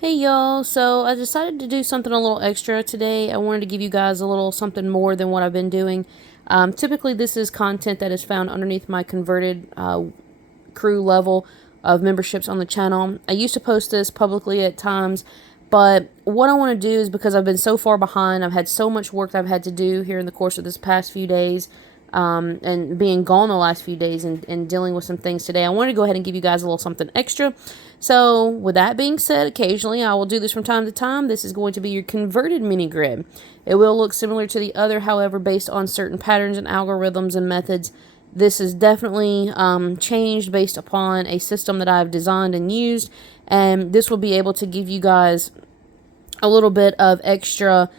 Hey y'all, so I decided to do something a little extra today. I wanted to give you guys a little something more than what I've been doing. Typically, this is content that is found underneath my converted crew level of memberships on the channel. I used to post this publicly at times, but what I want to do is because I've been so far behind, I've had so much work that I've had to do here in the course of this past few days, and being gone the last few days and dealing with some things today, I wanted to go ahead and give you guys a little something extra. So with that being said, occasionally I will do this from time to time. This is going to be your converted mini grid. It will look similar to the other, however, based on certain patterns and algorithms and methods. This is definitely changed based upon a system that I've designed and used, and this will be able to give you guys a little bit of extra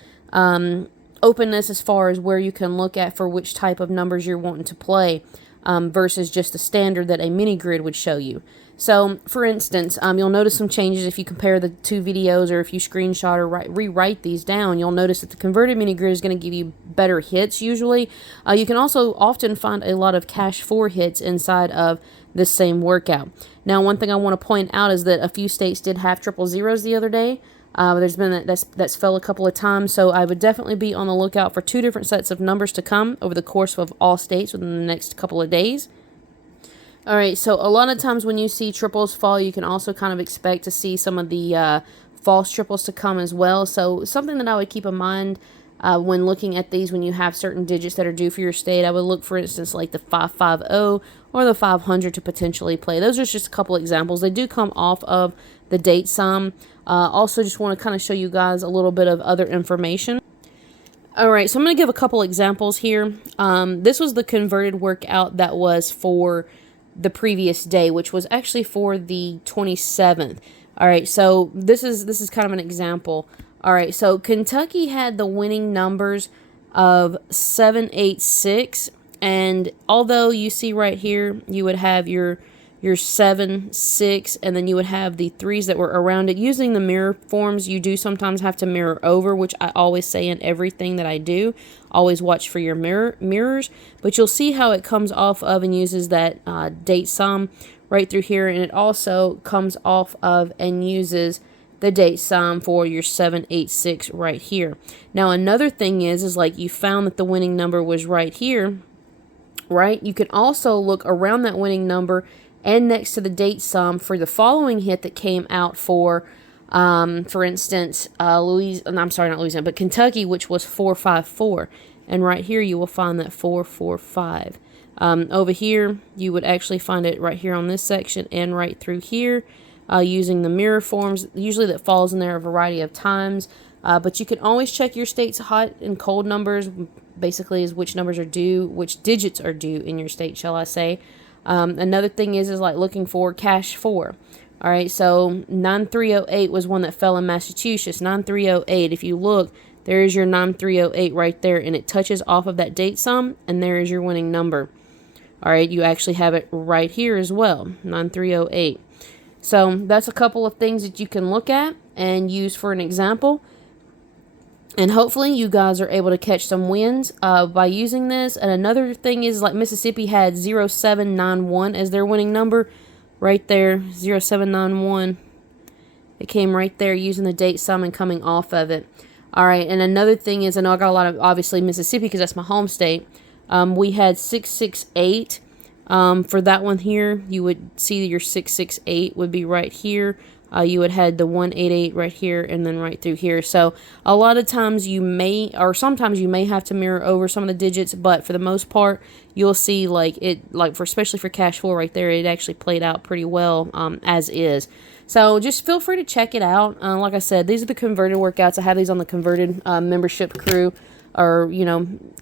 openness as far as where you can look at for which type of numbers you're wanting to play, versus just the standard that a mini grid would show you. So, for instance, you'll notice some changes if you compare the two videos, or if you screenshot or rewrite these down. You'll notice that the converted mini grid is going to give you better hits usually. You can also often find a lot of Cash 4 hits inside of this same workout. Now, one thing I want to point out is that a few states did have triple zeros the other day. There's been that's fell a couple of times, so I would definitely be on the lookout for two different sets of numbers to come over the course of all states within the next couple of days. Alright, so a lot of times when you see triples fall, you can also kind of expect to see some of the false triples to come as well. So something that I would keep in mind when looking at these, when you have certain digits that are due for your state, I would look, for instance, like the 550 or the 500 to potentially play. Those are just a couple examples. They do come off of the date sum. Also, just want to kind of show you guys a little bit of other information. Alright, so I'm going to give a couple examples here. This was the converted workout that was for the previous day, which was actually for the 27th. All right, so this is kind of an example. All right, so Kentucky had the winning numbers of 786, and although you see right here, you would have your 7, 6, and then you would have the 3s that were around it. Using the mirror forms, you do sometimes have to mirror over, which I always say in everything that I do. Always watch for your mirrors, but you'll see how it comes off of and uses that date sum right through here, and it also comes off of and uses the date sum for your 786 right here. Now, another thing is like you found that the winning number was right here, right? You can also look around that winning number and next to the date sum for the following hit that came out for instance, Kentucky, which was 454. And right here you will find that 445. Over here, you would actually find it right here on this section and right through here, using the mirror forms. Usually that falls in there a variety of times. But you can always check your state's hot and cold numbers, basically is which numbers are due, which digits are due in your state, shall I say. Another thing is like looking for Cash 4. All right, so 9308 was one that fell in Massachusetts. 9308, if you look, there is your 9308 right there, and it touches off of that date sum, and there is your winning number. All right, you actually have it right here as well, 9308. So that's a couple of things that you can look at and use for an example. And hopefully you guys are able to catch some wins by using this. And another thing is like Mississippi had 0791 as their winning number. Right there, 0791. It came right there using the date sum and coming off of it. All right, and another thing is, I know I got a lot of, obviously, Mississippi because that's my home state. We had 668. For that one here, you would see your 668 would be right here. You would have the 188 right here and then right through here. So a lot of times you may, or sometimes you may have to mirror over some of the digits, but for the most part, you'll see like it, like for especially for Cash 4 right there, it actually played out pretty well as is. So just feel free to check it out. Like I said, these are the converted workouts. I have these on the converted membership crew, or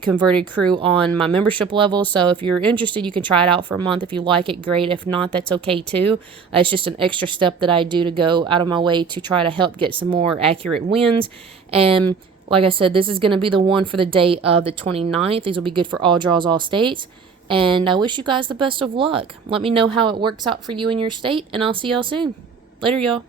converted crew on my membership level. So if you're interested, you can try it out for a month. If you like it, great. If not, that's okay too. It's just an extra step that I do to go out of my way to try to help get some more accurate wins. And like I said, this is going to be the one for the day of the 29th. These will be good for all draws, all states. And I wish you guys the best of luck. Let me know how it works out for you in your state, and I'll see y'all soon. Later, y'all.